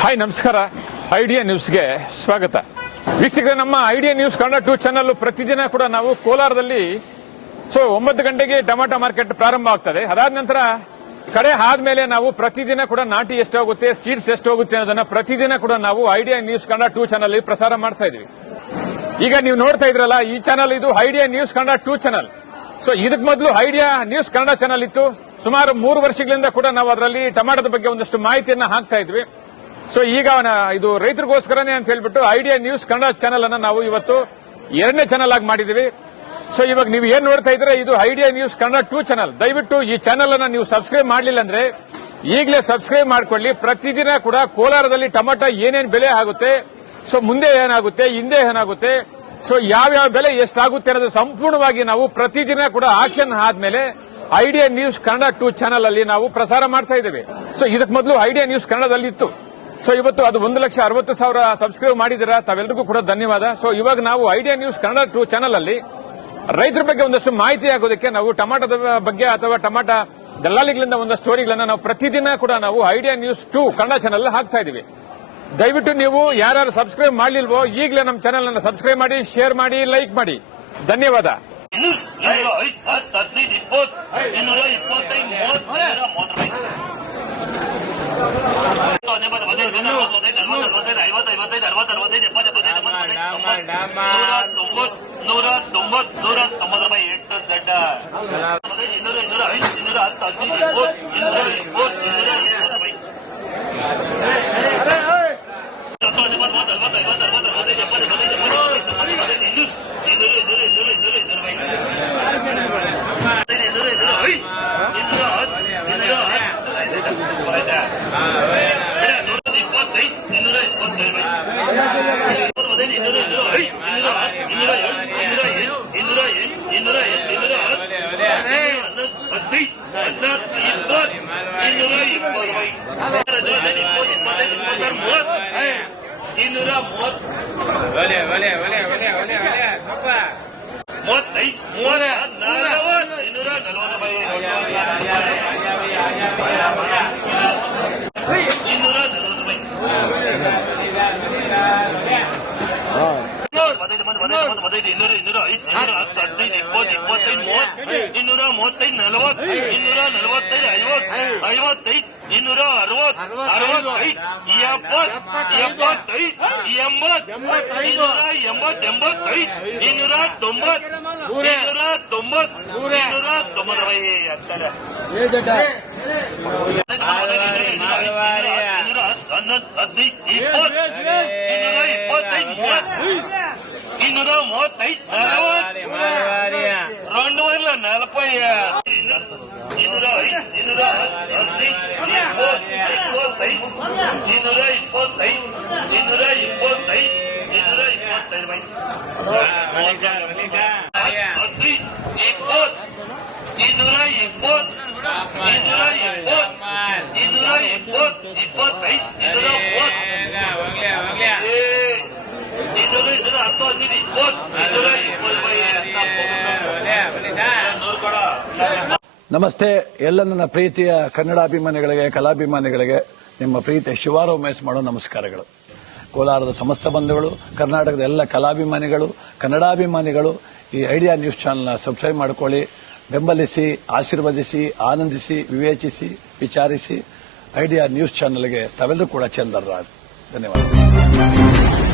Hi ನಮಸ್ಕಾರ. Idea ನ್ಯೂಸ್ಗೆ ಸ್ವಾಗತ. ವೀಕ್ಷಕರೇ, ನಮ್ಮ ಐಡಿಯಾ ನ್ಯೂಸ್ ಕನ್ನಡ 2 ಚಾನಲ್ ಪ್ರತಿದಿನ ಕೂಡ ನಾವು ಕೋಲಾರದಲ್ಲಿ 9 ಗಂಟೆಗೆ ಟೊಮಾಟೊ ಮಾರ್ಕೆಟ್ ಪ್ರಾರಂಭ ಆಗ್ತದೆ. ಅದಾದ ನಂತರ ಕಡೆ ಆದ್ಮೇಲೆ ನಾವು ಪ್ರತಿದಿನ ಕೂಡ ನಾಟಿ ಎಷ್ಟು ಹೋಗುತ್ತೆ, ಸೀಡ್ಸ್ ಎಷ್ಟು ಹೋಗುತ್ತೆ ಅನ್ನೋದನ್ನ ಪ್ರತಿದಿನ ಕೂಡ ನಾವು ಐಡಿಯಾ ನ್ಯೂಸ್ ಕನ್ನಡ 2 ಚಾನಲ್ ಪ್ರಸಾರ ಮಾಡ್ತಾ ಇದೀವಿ. ಈಗ ನೀವು ನೋಡ್ತಾ ಇದ್ರಲ್ಲ, ಈ ಚಾನಲ್ ಇದು ಐಡಿಯಾ ನ್ಯೂಸ್ ಕನ್ನಡ 2 ಚಾನಲ್. ಇದಕ್ಕೆ ಮೊದಲು ಐಡಿಯಾ ನ್ಯೂಸ್ ಕನ್ನಡ ಚಾನಲ್ ಇತ್ತು. ಸುಮಾರು 3 ವರ್ಷಗಳಿಂದ ಕೂಡ ನಾವು ಅದರಲ್ಲಿ ಟೊಮಾಟೋದ ಬಗ್ಗೆ ಒಂದಷ್ಟು ಮಾಹಿತಿಯನ್ನ ಹಾಕ್ತಾ ಇದ್ವಿ. ಈಗ ಇದು ರೈತರಿಗೋಸ್ಕರನೇ ಅಂತ ಹೇಳ್ಬಿಟ್ಟು ಐಡಿಯಾ ನ್ಯೂಸ್ ಕನ್ನಡ ಚಾನಲ್ ಅನ್ನ ನಾವು ಇವತ್ತು 2ನೇ ಚಾನಲ್ ಆಗಿ ಮಾಡಿದೀವಿ. ಇವಾಗ ನೀವು ಏನ್ ನೋಡ್ತಾ ಇದ್ರೆ ಇದು ಐಡಿಯಾ ನ್ಯೂಸ್ ಕನ್ನಡ 2 ಚಾನಲ್. ದಯವಿಟ್ಟು ಈ ಚಾನಲ್ ಅನ್ನ ನೀವು ಸಬ್ಸ್ಕ್ರೈಬ್ ಮಾಡಲಿಲ್ಲ ಅಂದ್ರೆ ಈಗಲೇ ಸಬ್ಸ್ಕ್ರೈಬ್ ಮಾಡ್ಕೊಳ್ಳಿ. ಪ್ರತಿದಿನ ಕೂಡ ಕೋಲಾರದಲ್ಲಿ ಟೊಮಾಟೊ ಏನೇನು ಬೆಲೆ ಆಗುತ್ತೆ, ಮುಂದೆ ಏನಾಗುತ್ತೆ, ಹಿಂದೆ ಏನಾಗುತ್ತೆ, ಯಾವ್ಯಾವ ಬೆಲೆ ಎಷ್ಟಾಗುತ್ತೆ ಅನ್ನೋದು ಸಂಪೂರ್ಣವಾಗಿ ನಾವು ಪ್ರತಿದಿನ ಕೂಡ ಆಕ್ಷನ್ ಆದ್ಮೇಲೆ ಐಡಿಯಾ ನ್ಯೂಸ್ ಕನ್ನಡ 2 ಚಾನಲ್ ಅಲ್ಲಿ ನಾವು ಪ್ರಸಾರ ಮಾಡ್ತಾ ಇದ್ದೇವೆ. ಇದಕ್ಕೆ ಮೊದಲು ಐಡಿಯಾ ನ್ಯೂಸ್ ಕನ್ನಡದಲ್ಲಿ ಇತ್ತು. ಇವತ್ತು ಅದು 1,60,000 ಸಬ್ಸ್ಕ್ರೈಬ್ ಮಾಡಿದಿರಾ, ತಾವೆಲ್ಲರಿಗೂ ಕೂಡ ಧನ್ಯವಾದ. ಇವಾಗ ನಾವು ಐಡಿಯಾ ನ್ಯೂಸ್ ಕನ್ನಡ 2 ಚಾನಲ್ ಅಲ್ಲಿ ರೈತರ ಬಗ್ಗೆ ಒಂದಷ್ಟು ಮಾಹಿತಿ ಆಗೋದಕ್ಕೆ ನಾವು ಟೊಮಾಟೋದ ಬಗ್ಗೆ ಅಥವಾ ಟೊಮಾಟೊ ದಲ್ಲಾಳಿಗಳಿಂದ ಒಂದಷ್ಟು ಸ್ಟೋರಿಗಳನ್ನ ನಾವು ಪ್ರತಿದಿನ ಕೂಡ ನಾವು ಐಡಿಯಾ ನ್ಯೂಸ್ 2 ಕನ್ನಡ ಚಾನಲ್ ಹಾಕ್ತಾ ಇದೀವಿ. ದಯವಿಟ್ಟು ನೀವು ಯಾರು ಸಬ್ಸ್ಕ್ರೈಬ್ ಮಾಡಲಿಲ್ವೋ ಈಗಲೇ ನಮ್ಮ ಚಾನಲ್ ಅನ್ನು ಸಬ್ಸ್ಕ್ರೈಬ್ ಮಾಡಿ, ಶೇರ್ ಮಾಡಿ, ಲೈಕ್ ಮಾಡಿ. ಧನ್ಯವಾದ. ನಮಸ್ತೆ. ಎಲ್ಲ ನನ್ನ ಪ್ರೀತಿಯ ಕನ್ನಡಾಭಿಮಾನಿಗಳಿಗೆ, ಕಲಾಭಿಮಾನಿಗಳಿಗೆ ನಿಮ್ಮ ಪ್ರೀತಿಯ ಶಿವಾರ ಉಮೇಶ್ ಮಾಡೋ ನಮಸ್ಕಾರಗಳು. ಕೋಲಾರದ ಸಮಸ್ತ ಬಂಧುಗಳು, ಕರ್ನಾಟಕದ ಎಲ್ಲ ಕಲಾಭಿಮಾನಿಗಳು, ಕನ್ನಡಾಭಿಮಾನಿಗಳು ಈ ಐಡಿಯಾ ನ್ಯೂಸ್ ಚಾನಲ್ನ ಸಬ್ಸ್ಕ್ರೈಬ್ ಮಾಡಿಕೊಳ್ಳಿ, ಬೆಂಬಲಿಸಿ, ಆಶೀರ್ವದಿಸಿ, ಆನಂದಿಸಿ, ವಿವೇಚಿಸಿ, ವಿಚಾರಿಸಿ. ಐಡಿಯಾ ನ್ಯೂಸ್ ಚಾನಲ್ಗೆ ತಾವೆಲ್ಲರೂ ಕೂಡ ಚಂದರ್ರಾಜ್. ಧನ್ಯವಾದ.